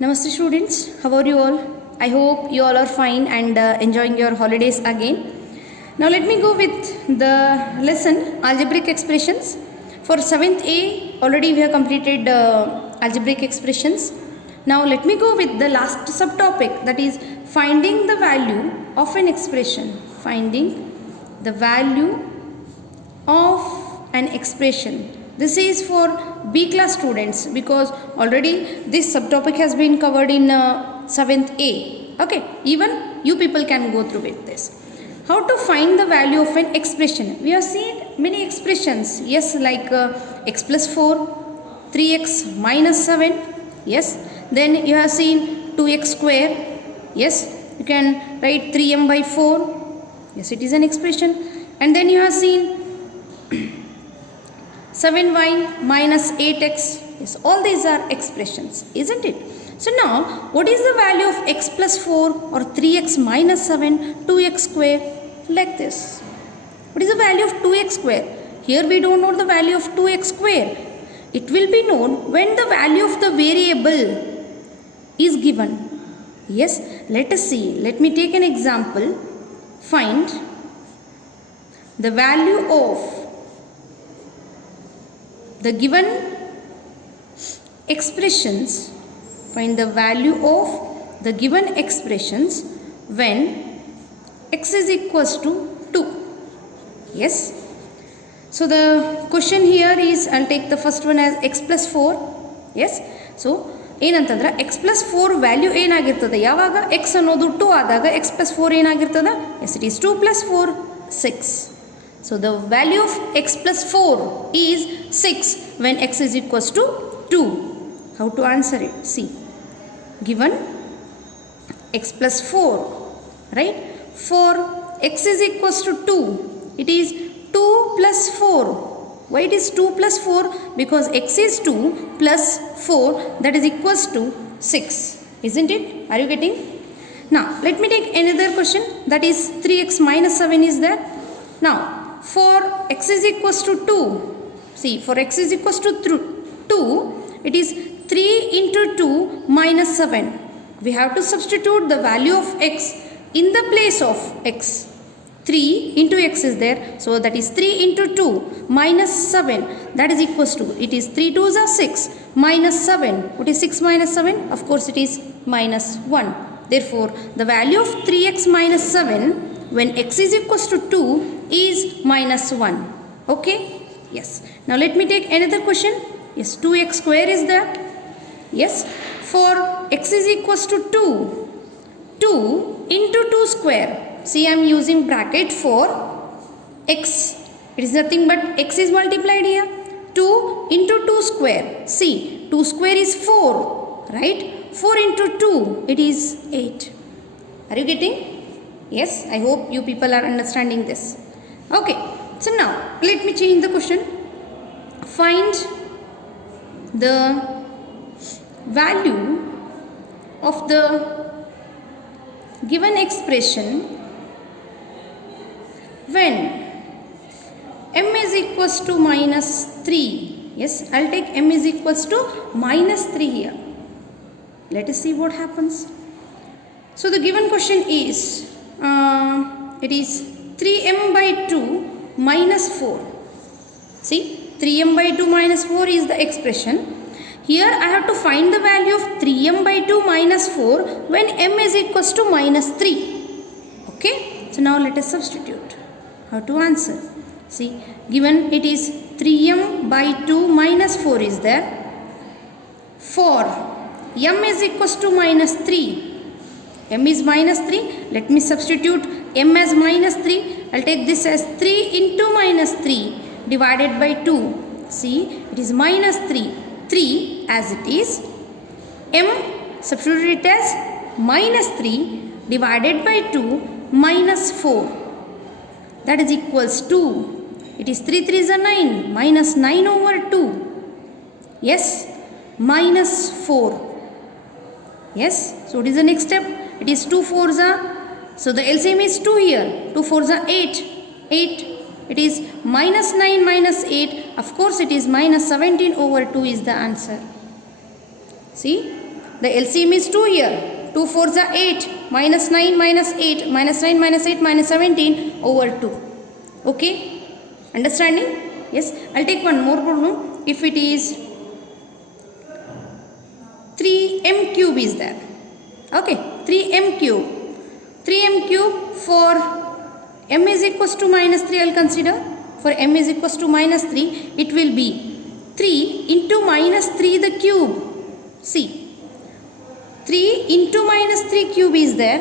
Namaste students, how are you all? I hope you all are fine and enjoying your holidays again. Now let me go with the lesson algebraic expressions. For 7th A already we have completed algebraic expressions. Now let me go with the last subtopic, that is finding the value of an expression. Finding the value of an expression. This is for B class students because already this subtopic has been covered in 7th A. Okay, even you people can go through with this. How to find the value of an expression? We have seen many expressions. Yes, like x plus 4, 3x minus 7. Yes, then you have seen 2x square. Yes, you can write 3m by 4. Yes, it is an expression. And then you have seen 7y minus 8x. Yes, all these are expressions, isn't it? So now, what is the value of x plus 4 or 3x minus 7, 2x square? Like this. What is the value of 2x square? Here we don't know the value of 2x square. It will be known when the value of the variable is given. Yes, let us see. Let me take an example. Find the value of the given expressions. Find the value of the given expressions when x is equals to 2. Yes. So the question here is, I'll take the first one as x plus 4. Yes. So ಏನಂತಂದ್ರೆ x plus 4 value ಏನಾಗಿರ್ತದೆ ಯಾವಾಗ x ಅನ್ನೋದು 2 ಆದಾಗ x plus 4 ಏನಾಗಿರ್ತದೆ yes it is 2 plus 4 6. So the value of x plus 4 is 6 when x is equals to 2. How to answer it? See, given x plus 4, right? For x is equals to 2, it is 2 plus 4. Why it is 2 plus 4? Because x is 2 plus 4, that is equals to 6. Isn't it? Are you getting? Now, let me take another question, that is 3x minus 7 is there. Now, for x is equals to 2, see, for x is equals to 2, it is 3 into 2 minus 7. We have to substitute the value of x in the place of x. 3 into x is there, so that is 3 into 2 minus 7, that is equals to, it is 3 2s are 6 minus 7. What is 6 minus 7? Of course it is minus 1. Therefore, the value of 3x minus 7 when x is equals to 2 is minus 1. Okay? Yes. Now let me take another question. Yes, 2x square is there. Yes. For x is equals to 2, 2 into 2 square. See, I am using bracket for x. It is nothing but x is multiplied here. 2 into 2 square. See, 2 square is 4. Right? 4 into 2, it is 8. Are you getting? Yes, I hope you people are understanding this. Okay, so now let me change the question. Find the value of the given expression when m is equals to minus 3. Yes, I'll take m is equals to minus 3 here. Let us see what happens. So the given question is, it is 3m by 2 minus 4. See, 3m by 2 minus 4 is the expression. Here I have to find the value of 3m by 2 minus 4 when m is equals to minus 3. Okay, so now let us substitute. How to answer? See, given it is 3m by 2 minus 4 is there. For m is equals to minus 3. M is minus 3. Let me substitute m as minus 3. I'll take this as 3 into minus 3 divided by 2. See, it is minus 3. 3 as it is. M, substitute it as minus 3 divided by 2 minus 4. That is equals to, it is 3 3s are 9, minus 9 over 2. Yes, minus 4. Yes, so what is the next step? It is 2 4s are, so the LCM is 2 here. 2 4s are 8. 8. It is minus 9 minus 8. Of course, it is minus 17 over 2 is the answer. See, the LCM is 2 here. 2 4s are 8. Minus 9 minus 8. Minus 9 minus 8 minus 17 over 2. Okay? Understanding? Yes. I'll take one more problem. If it is 3m cube is there. Okay. 3m cube. 3m cube for m is equals to minus 3 I will consider. For m is equals to minus 3, it will be 3 into minus 3 the cube. See, 3 into minus 3 cube is there.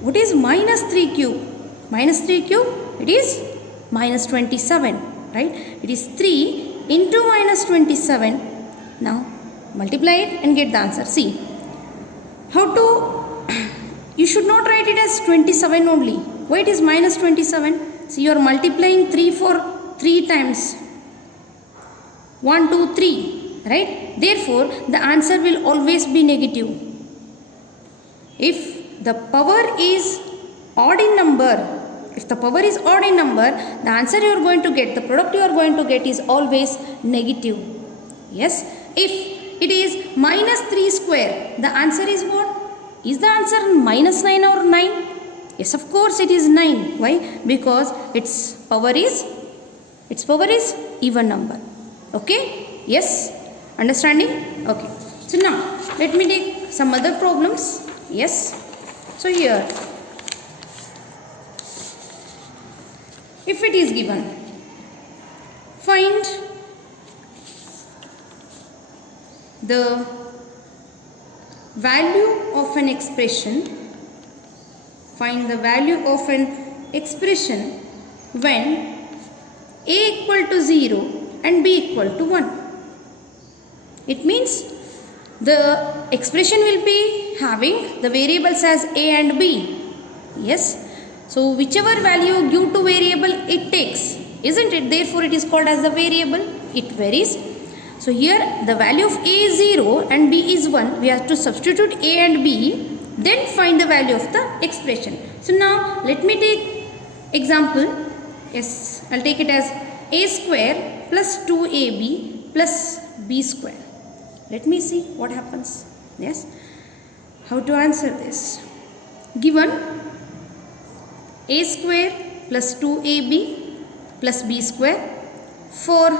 What is minus 3 cube? Minus 3 cube, it is minus 27, right? It is 3 into minus 27. Now, multiply it and get the answer. See, how to, you should not write it as 27 only. Why it is minus 27? See, you are multiplying 3 for 3 times. 1, 2, 3, right? Therefore, the answer will always be negative. If the power is odd in number, the answer you are going to get, the product you are going to get is always negative. Yes? If it is minus 3 square, the answer is what? Is the answer minus 9 or 9? Yes, of course it is 9. Why? Because its power is even number. Okay? Yes? Understanding? Okay. So now, let me take some other problems. Yes? So here, if it is given, find the value of an expression, when a equal to 0 and b equal to 1. It means the expression will be having the variables as a and b. Yes. So whichever value you give to variable it takes, isn't it? Therefore it is called as the variable. It varies. So here the value of a is 0 and b is 1. We have to substitute a and b, then find the value of the expression. So now let me take example. Yes, I'll take it as a square plus 2ab plus b square. Let me see what happens. Yes, how to answer this. Given a square plus 2ab plus b square for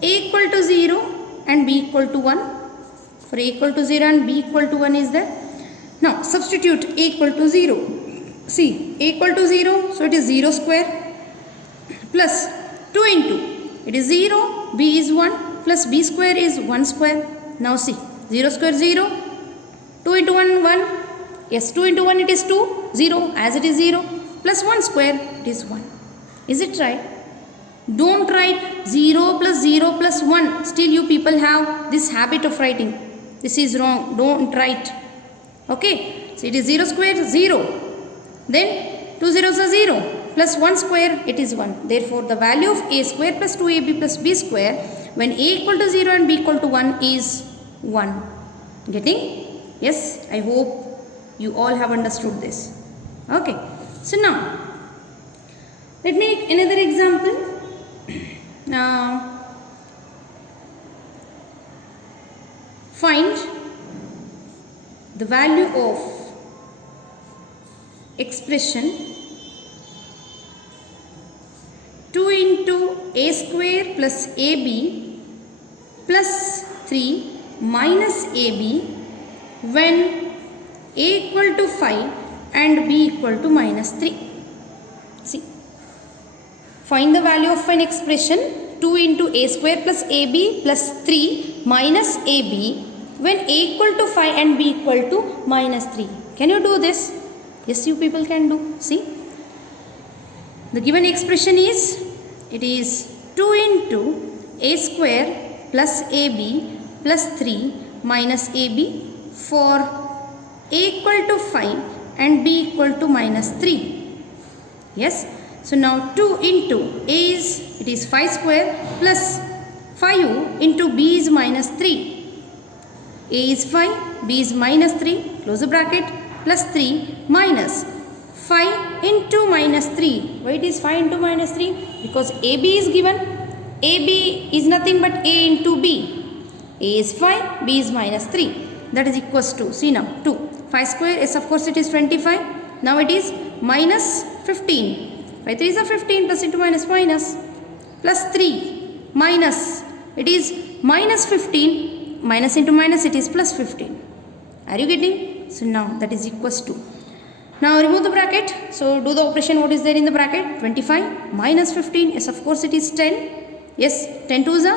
a equal to 0 and b equal to 1. For a equal to 0 and b equal to 1 is there. Now substitute a equal to 0. See, a equal to 0, so it is 0 square plus 2 into, it is 0, b is 1 plus b square is 1 square. Now see, 0 square 0, 2 into 1, 1. Yes, 2 into 1 it is 2, 0 as it is 0 plus 1 square it is 1. Is it right? Don't write 0 plus 1. Still you people have this habit of writing. This is wrong. Don't write. Okay. So it is 0 square 0. Then 2 zeros are 0. Plus 1 square it is 1. Therefore the value of a square plus 2ab plus b square when a equal to 0 and b equal to 1 is 1. Getting? Yes. I hope you all have understood this. Okay. So now let me take another example. Now find the value of expression 2 into a square plus ab plus 3 minus ab when a equal to 5 and b equal to minus 3. See, find the value of an expression 2 into a square plus ab plus 3 minus ab when a equal to 5 and b equal to minus 3. Can you do this? Yes, you people can do. See, the given expression is, it is 2 into a square plus ab plus 3 minus ab for a equal to 5 and b equal to minus 3. Yes. So now 2 into a is, it is 5 square plus 5 into b is minus 3. A is 5, b is minus 3, close the bracket, plus 3 minus 5 into minus 3. Why it is 5 into minus 3? Because AB is given. AB is nothing but A into B. A is 5, B is minus 3. that is equals to, see now, 2. 5 square, yes, of course it is 25. Now it is minus 15. 5 3 is a 15, plus into minus minus. Plus 3, minus, it is minus 15. Minus into minus, it is plus 15. Are you getting? So now that is equals to. Now remove the bracket. So do the operation, what is there in the bracket? 25 minus 15, yes, of course it is 10. Yes, 10 to the,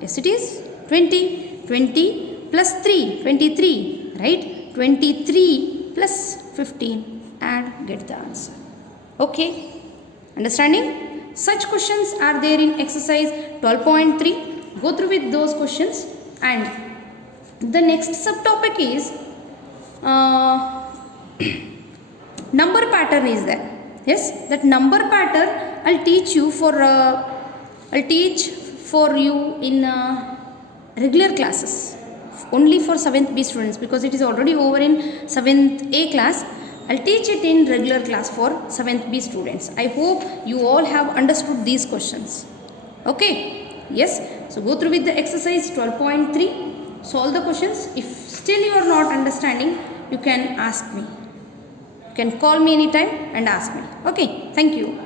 yes, it is 20. 20 plus 3, 23, right? 23 plus 15 and get the answer. Okay, understanding? Such questions are there in exercise 12.3. Go through with those questions. And the next subtopic is number pattern is there. Yes, that number pattern I'll teach you for you in regular classes, only for 7th B students, because it is already over in 7th A class. I'll teach it in regular class for 7th B students. I hope you all have understood these questions. Okay, yes, so go through with the exercise 12.3, solve the questions. If still you are not understanding, you can ask me. You can call me anytime and ask me. Okay, thank you.